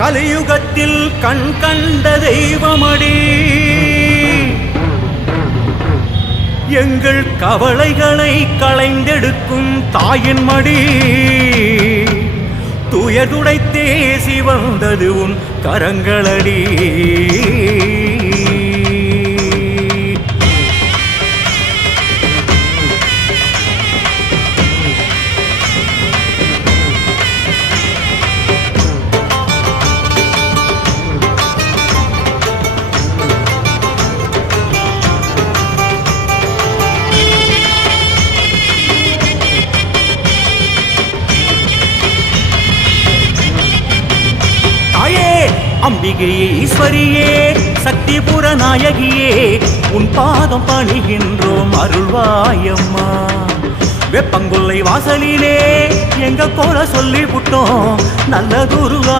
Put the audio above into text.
கலியுகத்தில் கண் கண்ட தெய்வமடி எங்கள் கவலைகளை களைந்தெடுக்கும் தாயின் மடி துயதுடைத்தே சிவந்தது உன் கரங்களடி அம்பிகையே ஈஸ்வரியே சக்திபுர நாயகியே உன் பாதம் பணிகின்றோம் அருள்வாயம்மா வெப்பங்குள்ளை வாசலிலே எங்க கோல சொல்லி புட்டோம் நல்ல குருவா